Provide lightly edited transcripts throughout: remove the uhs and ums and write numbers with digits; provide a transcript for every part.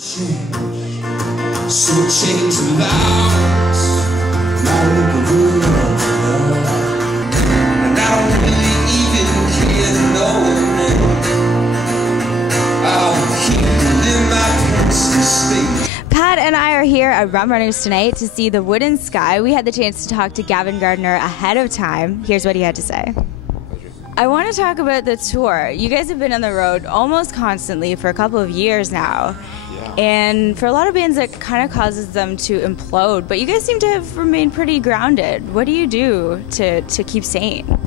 So change the lives, not look a rule of love. And I don't really even care to know. I'll keep living my princely state. Pat and I are here at Rum Runners tonight to see The Wooden Sky. We had the chance to talk to Gavin Gardiner ahead of time. Here's what he had to say. I want to talk about the tour. You guys have been on the road almost constantly for a couple of years now. Yeah. And for a lot of bands, it kind of causes them to implode. But you guys seem to have remained pretty grounded. What do you do to keep sane?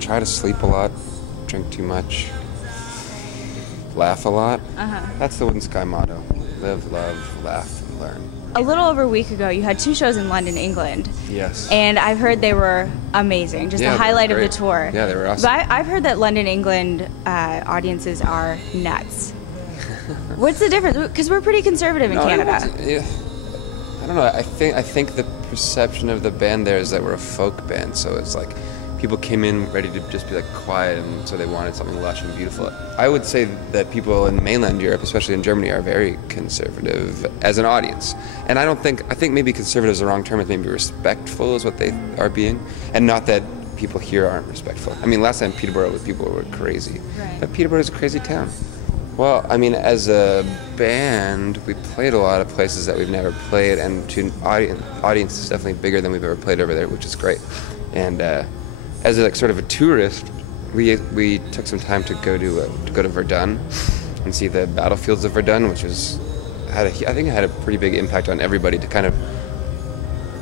Try to sleep a lot, drink too much, laugh a lot. That's the Wooden Sky motto. Live, love, laugh, and learn. A little over a week ago, you had 2 shows in London, England. Yes. And I've heard they were amazing, just Yeah, the highlight they were of the tour. Yeah, they were awesome. But I've heard that London, England audiences are nuts. What's the difference? Because we're pretty conservative in Canada. I don't know. I think the perception of the band there is that we're a folk band, so it's like people came in ready to just be like quiet, and so they wanted something lush and beautiful. I would say that people in mainland Europe, especially in Germany, are very conservative as an audience. And I think maybe conservative is the wrong term. It's maybe respectful is what they are being, and not that people here aren't respectful. I mean, last time Peterborough, people were crazy. Right. But Peterborough is a crazy town. Well, I mean, as a band, we played a lot of places that we've never played, and to an audience is definitely bigger than we've ever played over there, which is great. And as a, like sort of a tourist, we took some time to go to Verdun and see the battlefields of Verdun, which I think it had a pretty big impact on everybody to kind of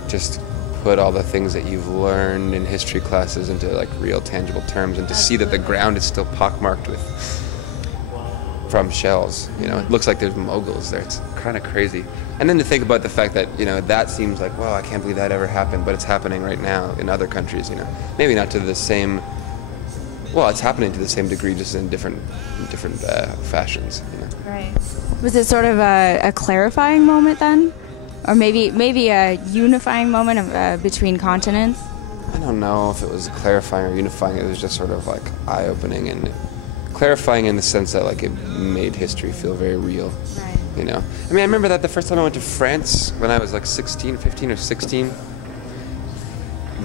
just put all the things that you've learned in history classes into like real tangible terms, and to see that the ground is still pockmarked from shells. You know, it looks like there's moguls there. It's kind of crazy. And then to think about the fact that, you know, that seems like, well, I can't believe that ever happened, but it's happening right now in other countries, you know. Maybe not to the same, well, it's happening to the same degree, just in different fashions, you know. Right. Was it sort of a clarifying moment then? Or maybe a unifying moment between continents? I don't know if it was clarifying or unifying. It was just sort of like eye-opening and clarifying in the sense that like it made history feel very real. Right. You know, I mean, I remember that the first time I went to France when I was like 15 or 16,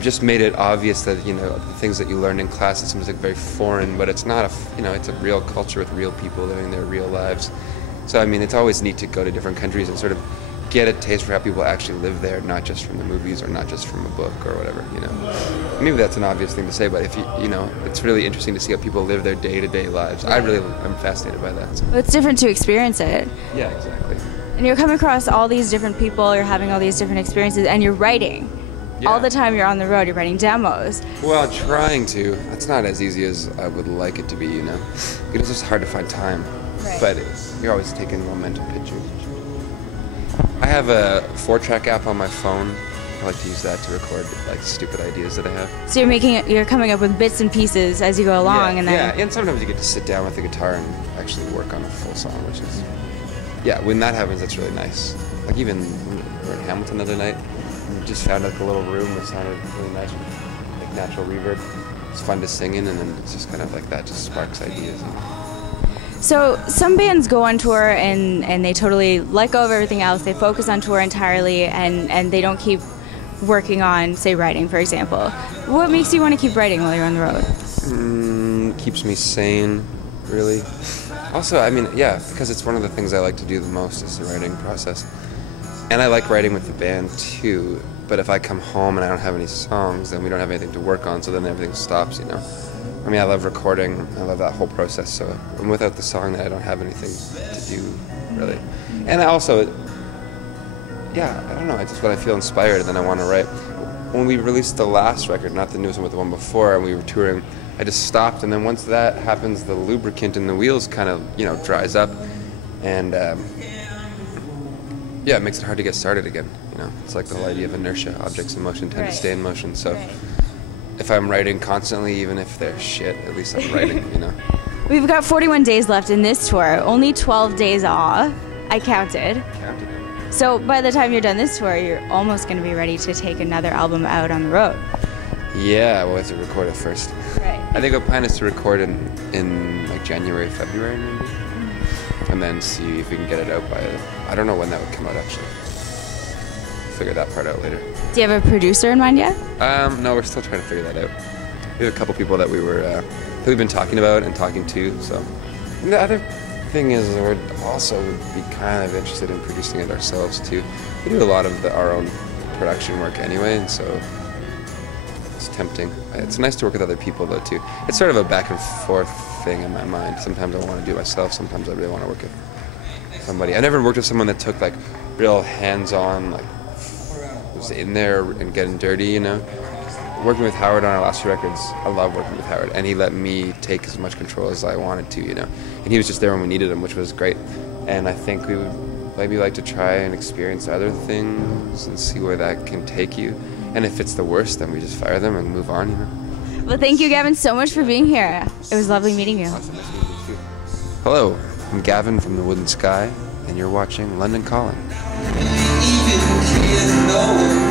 just made it obvious that, you know, the things that you learned in class, it seems like very foreign, but it's not it's a real culture with real people living their real lives. So, I mean, it's always neat to go to different countries and sort of get a taste for how people actually live there, not just from the movies or not just from a book or whatever, you know. Maybe that's an obvious thing to say, but if you know, it's really interesting to see how people live their day-to-day lives. I really am fascinated by that. So. Well, it's different to experience it. Yeah, exactly. And you're coming across all these different people, you're having all these different experiences, and you're writing. Yeah. All the time you're on the road, you're writing demos. Well, trying to. It's not as easy as I would like it to be, you know. It's just hard to find time. Right. But you're always taking momentum pictures. I have a 4-track app on my phone. I like to use that to record like stupid ideas that I have. So you're coming up with bits and pieces as you go along, and then and sometimes you get to sit down with the guitar and actually work on a full song, which is when that happens, that's really nice. Like even we were in Hamilton the other night, and we just found like a little room that sounded really nice with like natural reverb. It's fun to sing in, and then it's just kind of like that just sparks ideas. So some bands go on tour and they totally let go of everything else. They focus on tour entirely and they don't keep working on, say, writing, for example. What makes you want to keep writing while you're on the road? Keeps me sane, really. Also, I mean, because it's one of the things I like to do the most is the writing process. And I like writing with the band too, but if I come home and I don't have any songs, then we don't have anything to work on, so then everything stops, you know. I mean, I love recording, I love that whole process, so without the song, then I don't have anything to do, really. And I also, I don't know, it's just when I feel inspired and then I want to write. When we released the last record, not the newest one, but the one before, and we were touring, I just stopped, and then once that happens, the lubricant in the wheels kind of, dries up, and it makes it hard to get started again, you know. It's like the whole idea of inertia, objects in motion tend to stay in motion, so... Right. If I'm writing constantly, even if they're shit, at least I'm writing, you know. We've got 41 days left in this tour, only 12 days off. I counted. So by the time you're done this tour, you're almost going to be ready to take another album out on the road. Yeah, we'll have to record it first. Right. I think our plan is to record in like January, February maybe. and then see if we can get it out by, I don't know when that would come out actually. Figure that part out later. Do you have a producer in mind yet? No, we're still trying to figure that out. We have a couple people that we've been talking about and talking to, so. And the other thing is we're also would be kind of interested in producing it ourselves too. We do a lot of our own production work anyway, and so it's tempting. It's nice to work with other people though too. It's sort of a back and forth thing in my mind. Sometimes I want to do it myself, sometimes I really want to work with somebody. I never worked with someone that took like real hands-on, like was in there and getting dirty, you know. Working with Howard on our last few records, I love working with Howard, and he let me take as much control as I wanted to, you know. And he was just there when we needed him, which was great. And I think we would maybe like to try and experience other things and see where that can take you. And if it's the worst, then we just fire them and move on, you know. Well, thank you, Gavin, so much for being here. It was lovely meeting you. Awesome. Nice meeting you too. Hello, I'm Gavin from the Wooden Sky, and you're watching London Calling. Even kid, no one